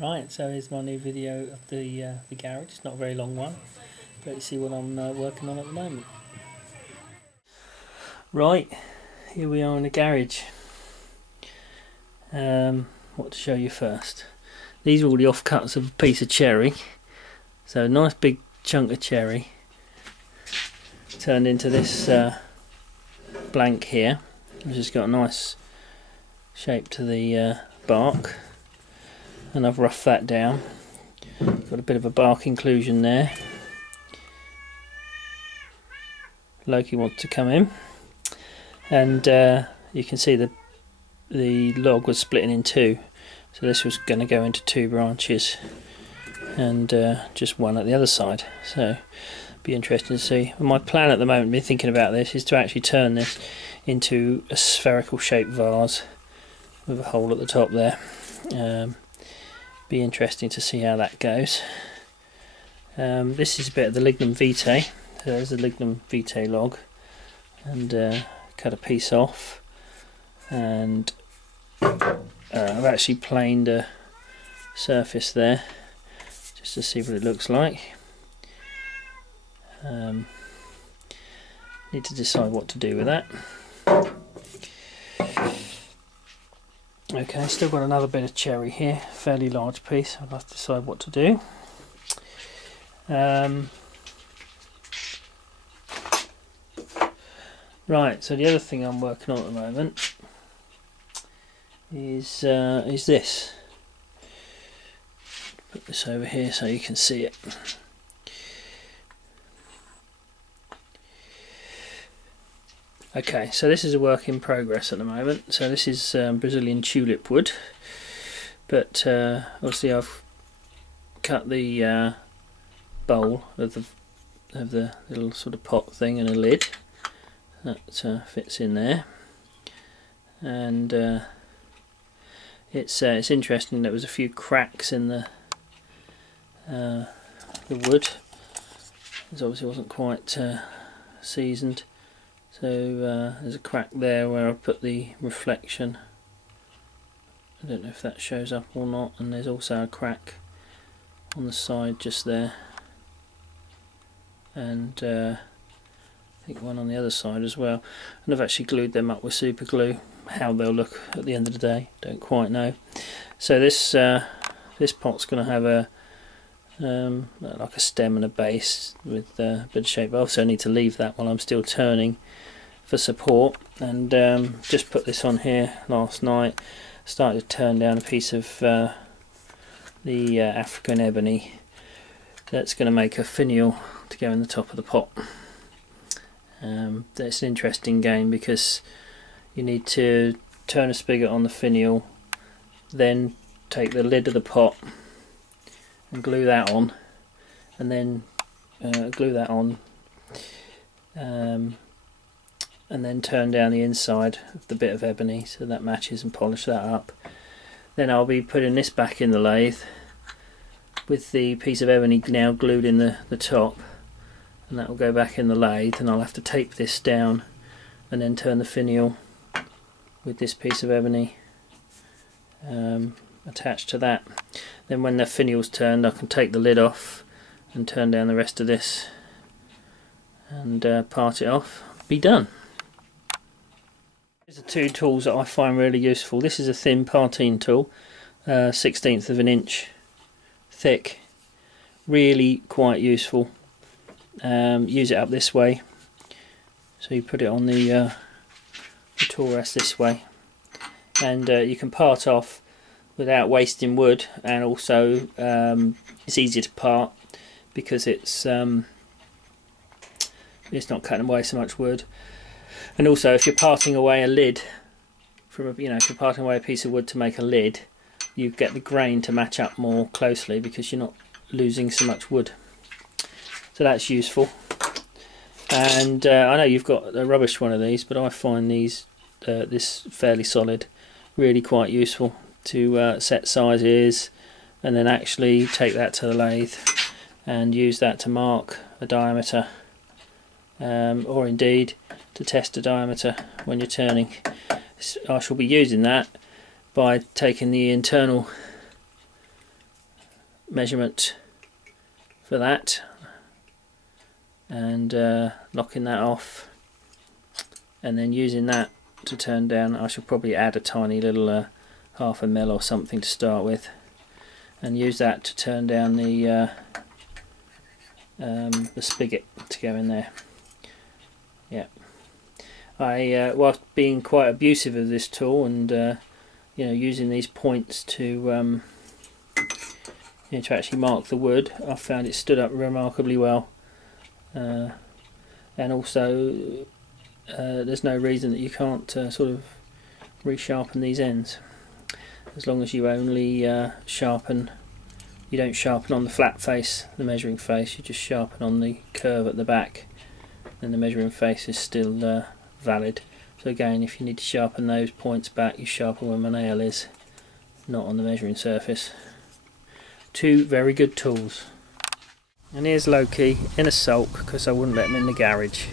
Right, so here's my new video of the garage. It's not a very long one, but you see what I'm working on at the moment. Right, here we are in the garage. What to show you first? These are all the offcuts of a piece of cherry. So a nice big chunk of cherry turned into this blank here, which has got a nice shape to the bark. And I've roughed that down. Got a bit of a bark inclusion there. Loki wants to come in, and you can see the log was splitting in two, so this was going to go into two branches, and just one at the other side. So be interesting to see. My plan at the moment, been thinking about this, is to actually turn this into a spherical shaped vase with a hole at the top there. Be interesting to see how that goes. This is a bit of the lignum vitae. So there's the lignum vitae log, and cut a piece off, and I've actually planed a surface there just to see what it looks like. Need to decide what to do with that. Okay, still got another bit of cherry here, fairly large piece. I'll have to decide what to do. Right, so the other thing I'm working on at the moment is this. Put this over here so you can see it. Okay, so this is a work in progress at the moment. So this is Brazilian tulip wood, but obviously I've cut the bowl of the little sort of pot thing and a lid that fits in there, and it's interesting. There was a few cracks in the wood. It obviously wasn't quite seasoned. So there's a crack there where I put the reflection. I don't know if that shows up or not, and there's also a crack on the side just there, and I think one on the other side as well. And I've actually glued them up with super glue. How they'll look at the end of the day, don't quite know. So this pot's going to have a like a stem and a base with a bit of shape. I also need to leave that while I'm still turning for support, and just put this on here last night. Started to turn down a piece of the African ebony that's going to make a finial to go in the top of the pot. That's an interesting game because you need to turn a spigot on the finial, then take the lid of the pot and glue that on, and then glue that on, and then turn down the inside of the bit of ebony so that matches, and polish that up. Then I'll be putting this back in the lathe with the piece of ebony now glued in the top, and that will go back in the lathe, and I'll have to tape this down and then turn the finial with this piece of ebony attached to that. Then when the finial's turned, I can take the lid off and turn down the rest of this and part it off. Be done. These are two tools that I find really useful. This is a thin partine tool, 1/16 of an inch thick. Really quite useful. Use it up this way. So you put it on the tool rest this way, and you can part off without wasting wood, and also it's easier to part because it's not cutting away so much wood. And also, if you're parting away a lid from if you're parting away a piece of wood to make a lid, you get the grain to match up more closely because you're not losing so much wood. So that's useful. And I know you've got a rubbish one of these, but I find these this fairly solid, really quite useful to set sizes, and then actually take that to the lathe and use that to mark a diameter, or indeed to test a diameter when you're turning. I shall be using that by taking the internal measurement for that, and locking that off, and then using that to turn down. I should probably add a tiny little half a mil or something to start with, and use that to turn down the spigot to go in there. Yeah, I whilst being quite abusive of this tool and you know, using these points to you know, to actually mark the wood, I found it stood up remarkably well, and also there's no reason that you can't sort of resharpen these ends, as long as you only sharpen. You don't sharpen on the flat face, the measuring face, you just sharpen on the curve at the back, and the measuring face is still valid. So again, if you need to sharpen those points back, you sharpen where my nail is, not on the measuring surface. Two very good tools. And here's Loki in a sulk because I wouldn't let him in the garage.